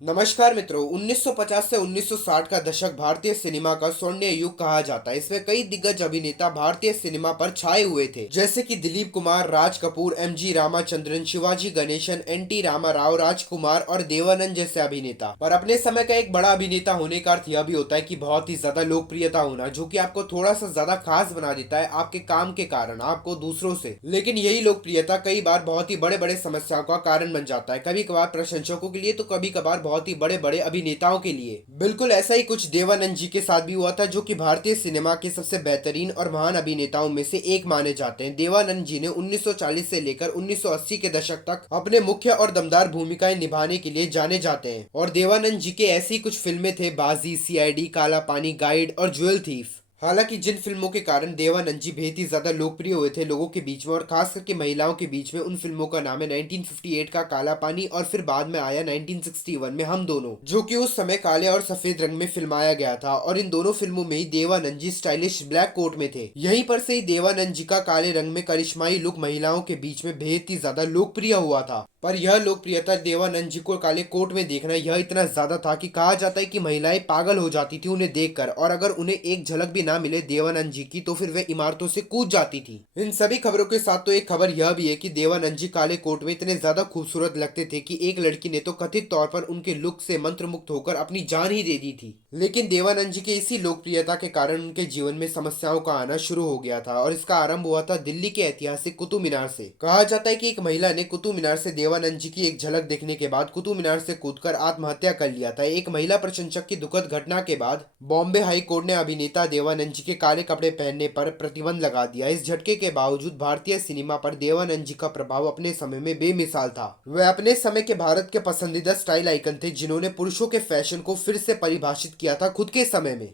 नमस्कार मित्रों। 1950 से 1960 का दशक भारतीय सिनेमा का स्वर्ण युग कहा जाता है। इसमें कई दिग्गज अभिनेता भारतीय सिनेमा पर छाए हुए थे, जैसे कि दिलीप कुमार, राज कपूर, एमजी रामाचंद्रन, शिवाजी गणेशन, एनटी रामाराव, राजकुमार और देवानंद जैसे अभिनेता। पर अपने समय का एक बड़ा अभिनेता होने का अर्थ यह भी होता है कि बहुत ही ज्यादा लोकप्रियता होना, जो कि आपको थोड़ा सा ज्यादा खास बना देता है आपके काम के कारण, आपको दूसरों से। लेकिन यही लोकप्रियता कई बार बहुत ही बड़े बड़े समस्याओं का कारण बन जाता है, कभी कभार प्रशंसकों के लिए तो कभी कभार बहुत ही बड़े बड़े अभिनेताओं के लिए। बिल्कुल ऐसा ही कुछ देवानंद जी के साथ भी हुआ था, जो कि भारतीय सिनेमा के सबसे बेहतरीन और महान अभिनेताओं में से एक माने जाते हैं। देवानंद जी ने 1940 से लेकर 1980 के दशक तक अपने मुख्य और दमदार भूमिकाएं निभाने के लिए जाने जाते हैं। और देवानंद जी के ऐसी कुछ फिल्में थे, बाजी, सीआईडी, काला पानी, गाइड और ज्वेल थीफ। हालांकि जिन फिल्मों के कारण देवानंद जी बेहद ही ज्यादा लोकप्रिय हुए थे लोगों के बीच में, और खास करके महिलाओं के बीच में, उन फिल्मों का नाम है 1958 का काला पानी, और फिर बाद में आया 1961 में हम दोनों, जो कि उस समय काले और सफेद रंग में फिल्माया गया था। और इन दोनों फिल्मों में ही देवानंद जी स्टाइलिश ब्लैक कोट में थे। यहीं पर से ही देवानंद जी का काले रंग में करिश्माई लुक महिलाओं के बीच में बेहद ही ज्यादा लोकप्रिय हुआ था। पर यह लोकप्रियता देवानंद जी को काले कोट में देखना यह इतना ज्यादा था कि कहा जाता है कि महिलाएं पागल हो जाती थी उन्हें देखकर, और अगर उन्हें एक झलक भी ना मिले देवानंद जी की तो फिर वे इमारतों से कूद जाती थी। इन सभी खबरों के साथ तो एक खबर यह भी है कि देवानंद जी काले कोट में इतने ज्यादा खूबसूरत लगते थे कि एक लड़की ने तो कथित तौर पर उनके लुक से मंत्रमुग्ध होकर अपनी जान ही दे दी थी। लेकिन देवानंद जी के इसी लोकप्रियता के कारण उनके जीवन में समस्याओं का आना शुरू हो गया था, और इसका आरंभ हुआ था दिल्ली के ऐतिहासिक कुतुब मीनार से। कहा जाता है कि एक महिला ने कुतुब मीनार से देवानंद जी की एक झलक देखने के बाद कुतुब मीनार से कूदकर आत्महत्या कर लिया था। एक महिला प्रशंसक की दुखद घटना के बाद बॉम्बे हाई कोर्ट ने अभिनेता देवानंद जी के काले कपड़े पहनने पर प्रतिबंध लगा दिया। इस झटके के बावजूद भारतीय सिनेमा पर देवानंद जी का प्रभाव अपने समय में बेमिसाल था। वे अपने समय के भारत के पसंदीदा स्टाइल आइकन थे, जिन्होंने पुरुषों के फैशन को फिर से परिभाषित किया था खुद के समय में।